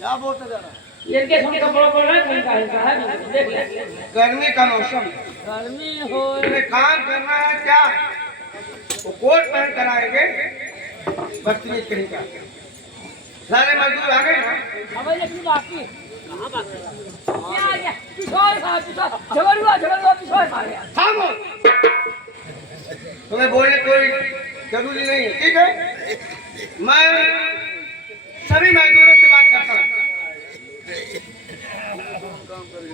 क्या बोलते जा रहा ये के सुन कपड़ा पड़ रहा है कहीं का हिस्सा है देख ले। गर्मी का मौसम, गर्मी हो तुम्हें काम करना है क्या? वो कोट पहन कर आएंगे, बदतमीज कहीं का। सारे मजदूर आ गए ना? अब ये की बाकी कहां बाकी क्या आ गया पिछोड़ खा पिछोड़ झगड़ुआ पिछोड़ खा गया। थामो, तुम्हें बोलने कोई जरूरी नहीं है, ठीक है? मैं सभी मजदूरों से बात करता हूँ।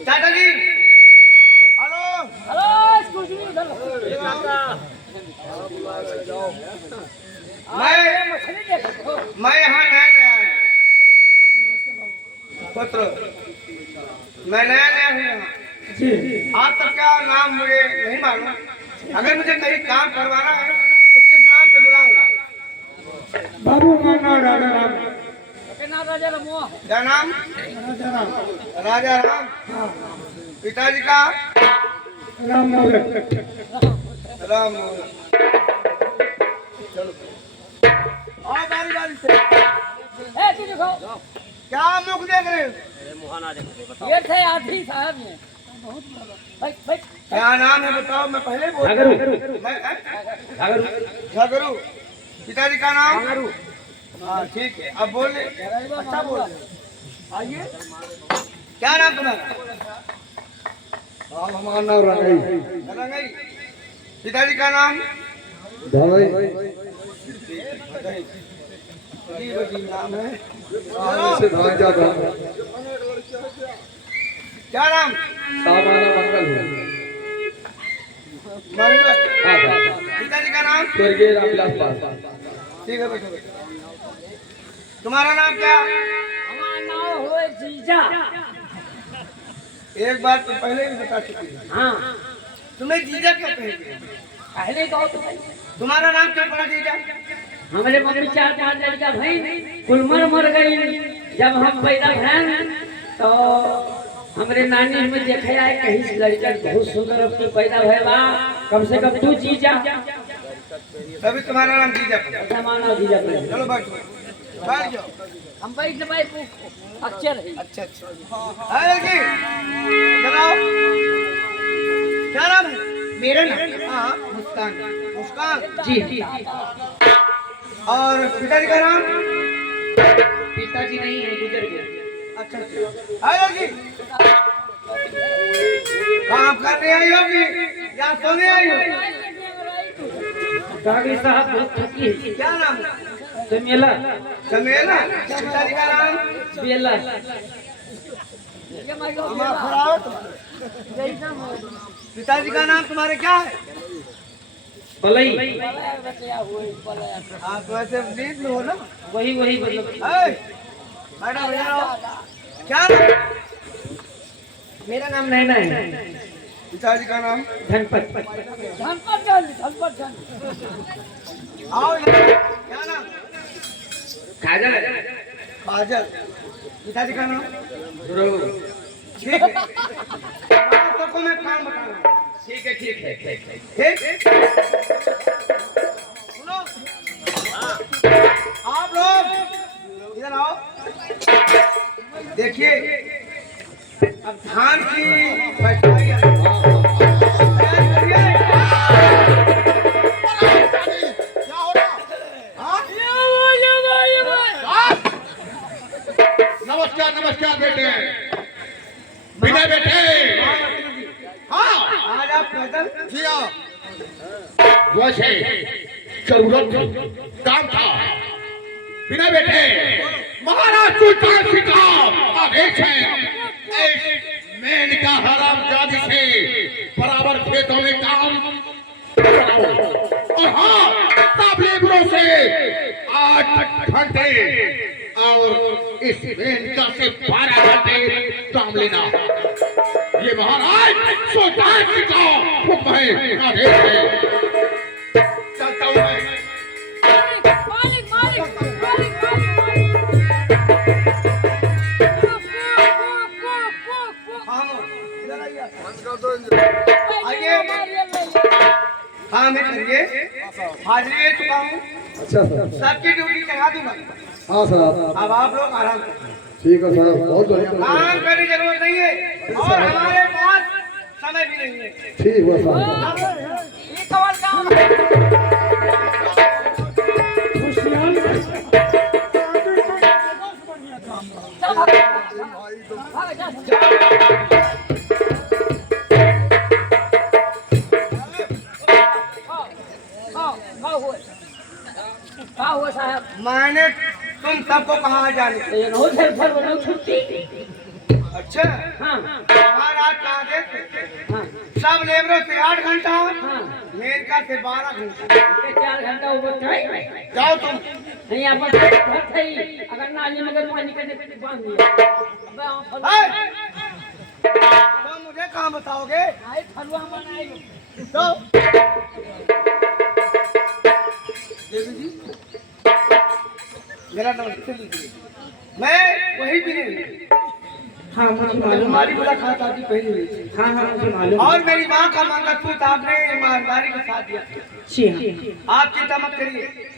चाचा जी, हेलो हेलो कुछ नहीं उधर मैं यहाँ नया आया पुत्र, मैं नया हूँ यहाँ। आज तक क्या नाम मुझे नहीं मालूम। अगर मुझे कहीं काम करवाना है तो किस नाम से बुलाऊंगा? बाबू का नाम राजा राम। राजा राम क्या नाम? राजा राम। राजा राम। पिताजी का राम मोहन। राम मोहन। चलो आओ बारी बारी से। ए तू देखो क्या मुख देख रहे हो? ये थे आधी साहब ने बहुत भाई भाई क्या नाम है बताओ, मैं पहले बोल झगरू। पिताजी का नाम? हाँ ठीक है, अब बोल। अच्छा बोल। आइए, क्या नाम तुम्हारा? हमारा नाम रंगाई। रंगाई। पिताजी का नाम? धवई। नाम है। से भांजा था। क्या नाम? सामाना मंगल हो। मंगल। हाँ। पिताजी का नाम? स्वर्गीय रामविलास पासवान। ठीक है बैठो बैठो। तुम्हारा नाम क्या? हमारा नाम हो जीजा। एक बात तो पहले भी बता चुकी है। हाँ तुम्हें जीजा क्यों कहेंगे? पहले कहो तो भाई तुम्हारा नाम क्यों पड़ा जीजा? हमारे मम्मी 4-5 लड़का भाई कुल मर गई। जब हम पैदा भैन तो हमारे नानी में देखे आए कहीं से लड़का बहुत सुंदर अपनी पैदा भय बा, कम से कम तू जीजा। तभी तुम्हारा नाम जीजा पड़ा। जमाना जीजा पड़े। चलो बैठो, बैठ जाओ। हम बैठ भाई अक्षर है। अच्छा अच्छा। अरे जी, बताओ क्या नाम है? मेरा नाम? हाँ मुस्कान। मुस्कान जी। और पिताजी का नाम? पिताजी नहीं है, गुजर गए। अच्छा अच्छा। अरे जी, काम करने आई होगी या सोने आई हो? कागज साहब बहुत थकी है। क्या नाम है? चमेला। चमेला। पिताजी का नाम? बेला। पिताजी का नाम तुम्हारे क्या है? पलई। आप वैसे नींद में हो ना? वही मतलब मैडम क्या नाम? मेरा नाम नैना है। पिताजी का नाम? धनपत। आओ क्या नाम? काजल। काजल। पिताजी का नाम? ध्रुव। ठीक है, सबको मैं काम बताऊंगा। ठीक है ठीक। सुनो, आप लोग इधर आओ। देखिए, अब धान की पैठाई नमस्कार बेटे। बिना बेटे। हाँ आज आप पैदल जी हाँ। वैसे जरूरत काम था। बिना बेटे महाराज सुल्तान सिंह आदेश है मेन का हरामजादी से बराबर खेतों में काम कराओ। और हाँ सब लेबरों से 8 घंटे और इस मेनका से 12 घंटे काम लेना। ये महाराज सुल्तान सिंह का हुक्म है, आदेश है। चलता हूँ मैं। हाँ मैं करिए, हाजिरी दे चुका हूँ। अच्छा सर। सबकी ड्यूटी चढ़ा दूंगा। हाँ सर। अब आप लोग आराम करिए। ठीक है साहब, बहुत बढ़िया। काम करने की जरूरत नहीं है और हमारे पास समय भी नहीं है। ठीक है साहब। ये कौन काम है? चल भाग, भाग जा। हाँ हुआ साहब। मैंने तुम सबको कहा जाने। ये रोज हेल्पर बनाओ छुट्टी। अच्छा हाँ महाराज कहा थे हाँ सब लेबरों से 8 घंटा, हाँ। मेनका से 12 घंटा। 4 घंटा ऊपर टाइम जाओ तुम। नहीं अपन घर थे अगर नाली मगर पानी का बांध दिया। है? तो मुझे कहाँ बताओगे? आए फलुआ बनाए तो देवी जी मेरा नाम लीजिए। मैं वही भी नहीं। हाँ मुझे मालूम। हमारी मुलाकात आपकी पहली हुई थी। हाँ हाँ मुझे मालूम। और मेरी माँ का मंगलसूत्र आपने ईमानदारी के साथ दिया। जी हाँ। आप चिंता मत करिए,